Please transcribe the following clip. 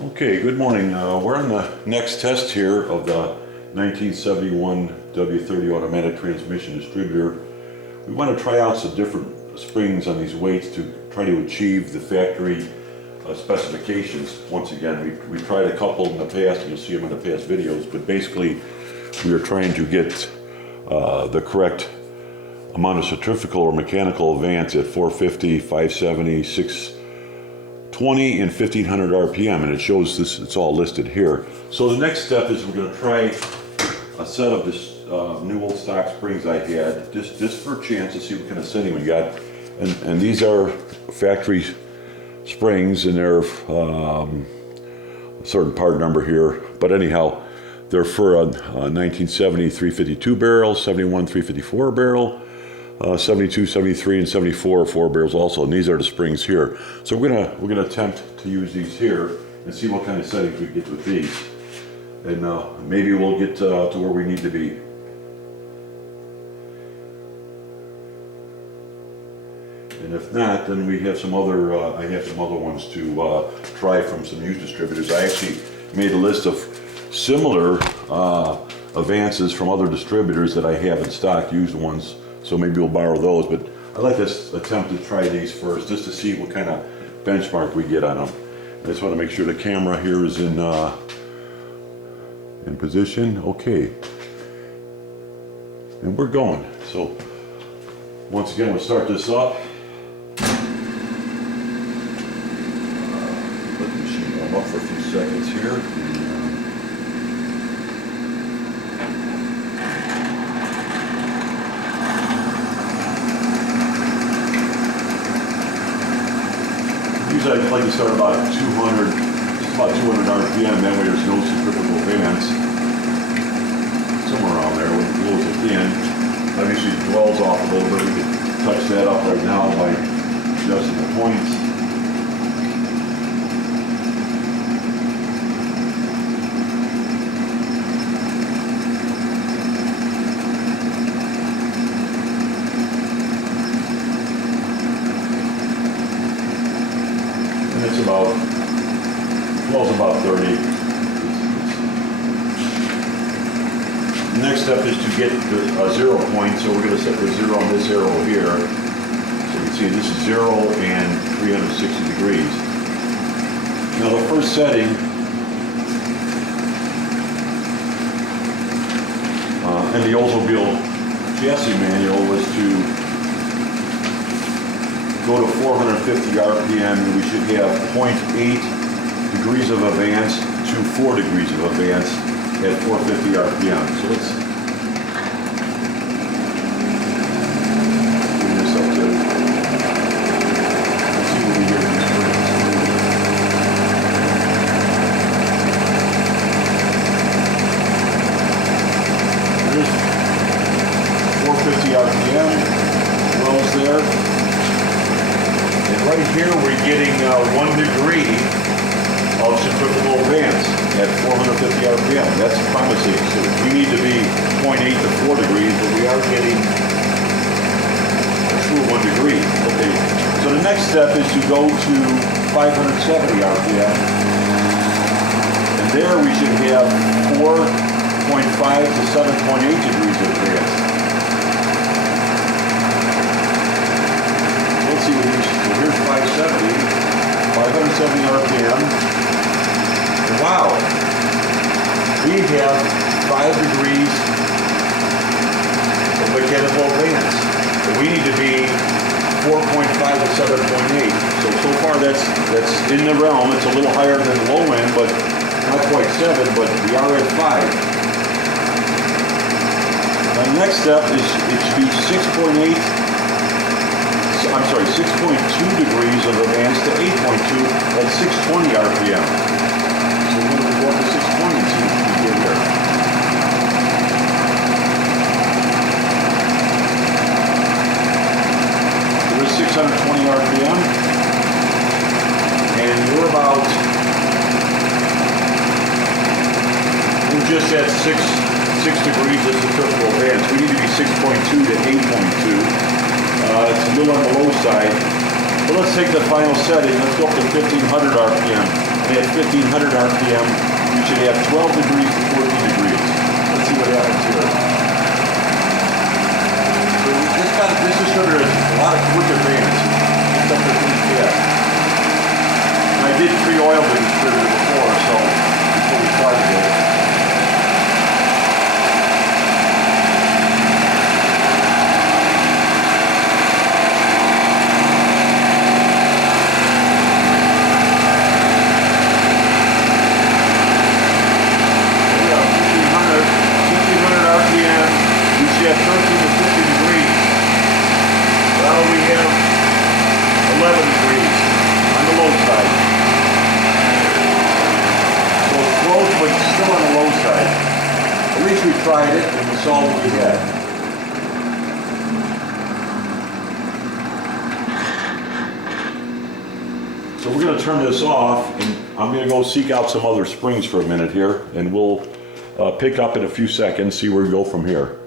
Okay, good morning. We're on the next test here of the 1971 W30 automatic transmission distributor. We want to try out some different springs on these weights to try to achieve the factory specifications. Once again, we tried a couple in the past, and you'll see them in the past videos, but basically we are trying to get the correct amount of centrifugal or mechanical advance at 450, 570, 620 and 1500 RPM, and it shows this, it's all listed here. So the next step is we're going to try a set of this new old stock springs I had, just for a chance to see what kind of setting we got. And these are factory springs, and they're a certain part number here, but anyhow, they're for a 1970 352 barrel, 71 354 barrel, 72, 73, and 74 4 barrels also, and these are the springs here. So we're gonna attempt to use these here and see what kind of settings we get with these, and maybe we'll get to where we need to be. And if not, then we have some other. I have some other ones to try from some used distributors. I actually made a list of similar advances from other distributors that I have in stock, used ones. So maybe we'll borrow those, but I'd like to attempt to try these first, just to see what kind of benchmark we get on them. I just want to make sure the camera here is in position. Okay, and we're going. So once again, we'll start this up. Let the machine warm up for a few seconds here. Usually I like to start about 200, just about 200 RPM, that way there's no centrifugal advance. Somewhere around there, when it blows at the end. Obviously it dwells off a little bit. We can touch that up right now by adjusting the points. It's about, well, it's about 30. The next step is to get the 0 point, so we're going to set the 0 on this arrow here. So you can see this is 0 and 360 degrees. Now the first setting, in the Oldsmobile chassis manual, was to go to 450 RPM, and we should have 0.8 degrees of advance to 4 degrees of advance at 450 RPM. So let's bring this up to, let's see what we get in this springs. There's 450 RPM, rolls there. Right here we're getting 1 degree of centrifugal advance at 450 RPM. That's promising. So we need to be 0.8 to 4 degrees, but we are getting a true 1 degree. Okay, so the next step is to go to 570 RPM. And there we should have 4.5 to 7.8 degrees of advance. Let's see what these. Here's 570 RPM. And wow, we have 5 degrees of mechanical advance. So we need to be 4.5 to 7.8. So far that's in the realm. It's a little higher than the low end, but not quite 7, but we are at 5. The next step is it should be 6.2 degrees of advance to 8.2 at 620 RPM. So we're going to go up to 620 and see what we get here. So there's 620 RPM, and we're just at 6 degrees of centrifugal advance. We need to be 6.2 to 8.2. It's a little on the low side, but let's take the final setting. Let's go up to 1500 RPM. and at 1500 RPM, we should have 12 degrees to 14 degrees. Let's see what happens here. So this distributor has a lot of quick advance. It's up to pretty fast. And I did pre-oil the distributor before, so before we started it. At 13 to 50 degrees. Well, we have 11 degrees on the low side. So it's close, but still on the low side. At least we tried it and we saw what we had. So we're going to turn this off, and I'm going to go seek out some other springs for a minute here, and we'll pick up in a few seconds, see where we go from here.